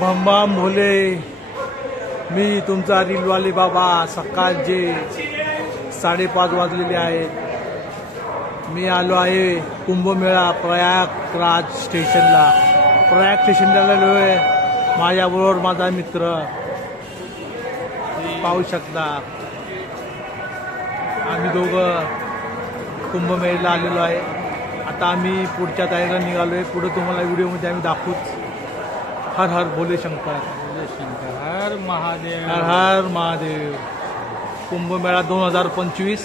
बम बम भोले, मी तुमचा रीलवाले बाबा। सकाळचे 5:30 वाजलेले आहेत। मी आलो आहे कुंभमेळा प्रयागराज स्टेशनला। प्रयाग स्टेशनला आलो आहे। माझ्याबरोबर माझा मित्र पाहू शकता। आम्ही दोघं कुंभमेळ्याला आलेलो आहे। आता आम्ही पुढच्या तयारीला निघालोय। पुढे तुम्हाला व्हिडिओमध्ये आम्ही दाखवूच। हर हर भोले शंकर, हर महादेव, हर हर महादेव। कुंभमेळा 2025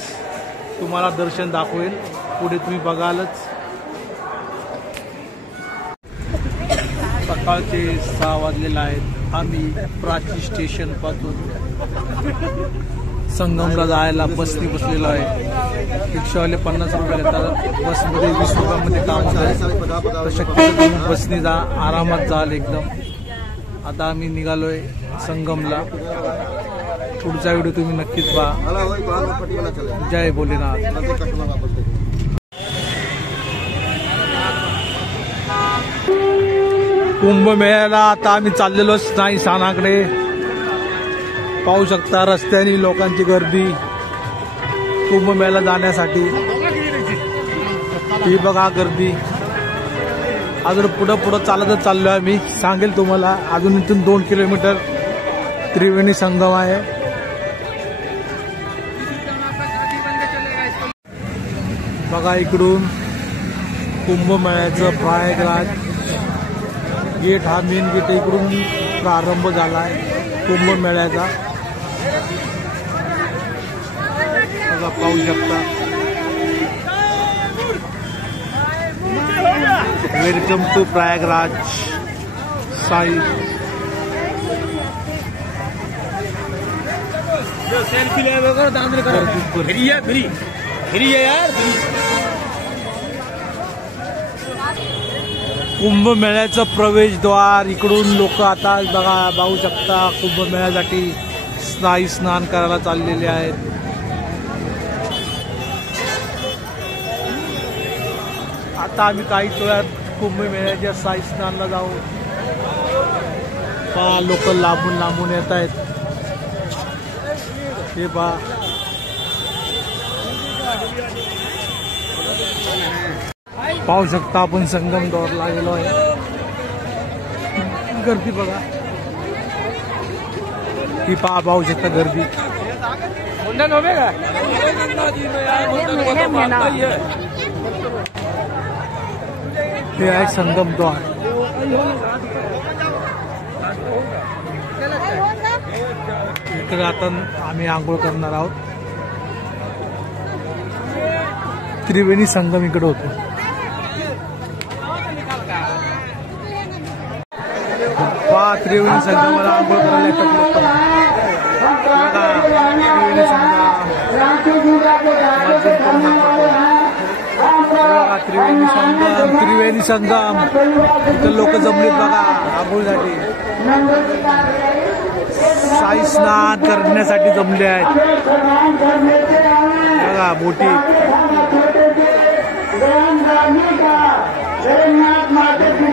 तुम्हाला दर्शन दाखवेल। पुढे तुम्ही बघालच। सकाळचे 6 वाजलेले आहेत। आम्ही प्राची स्टेशन पासून संगमला जायला बसनी बसलेलो आहे। रिक्षावाले 50 रुपये घेतात, बसमध्ये 20 रुपयामध्ये काम होतं। तर शक्यतो तुम्ही बसनी जा, आरामात जाल एकदम। आता आम्ही निघालोय संगमला। पुढचा व्हिडिओ तुम्ही नक्कीच पहा। जय भोलेनाथ। कुंभमेळ्याला आता आम्ही चाललेलो नाही स्थानाकडे। पाहू शकता रस्त्याने लोकांची गर्दी कुंभमेळ्याला जाण्यासाठी। ही बघा गर्दी। अजून पुढं चालतच चाललोय आम्ही। सांगेल तुम्हाला अजून इथून 2 किलोमीटर त्रिवेणी संगम आहे। बघा इकडून कुंभमेळ्याचं प्रयागराज गेट, हा मेन गेट इकडून प्रारंभ झाला आहे कुंभमेळ्याचा। बघा पाहू शकता। वेलकम टू प्रयागराज साई। सेल्फी ले वगैरह दांदर कर फ्री है, फ्री है यार। कुंभमेळ्याचं प्रवेशद्वार इकडून लोक आता बघा पाहू शकता कुंभमेळ्यासाठी स्नायी स्नान करायला चाललेले आहेत। आता आम्ही काही वेळात कुंभमेळ्याच्या साई स्नानला जाऊ। पहा लोक लांबून लांबून येत आहेत। हे पहा पाहू शकता आपण संगम दौरला गेलो आहे। गर्दी बघा। ही पाहू शकता गर्दी। हे आहे संगम द्वार। इकडे आता आम्ही आंघोळ करणार आहोत। त्रिवेणी संगम इकडे होतो। त्रिवेणी संगमाला आंघोळ करायला येतात लोक। त्रिवेणी संगम, त्रिवेणी संगम इथं लोक जमलेत बघा आंघोळीसाठी। साई स्नान करण्यासाठी जमले आहेत बघा बोटी। जगन्नाथ माता की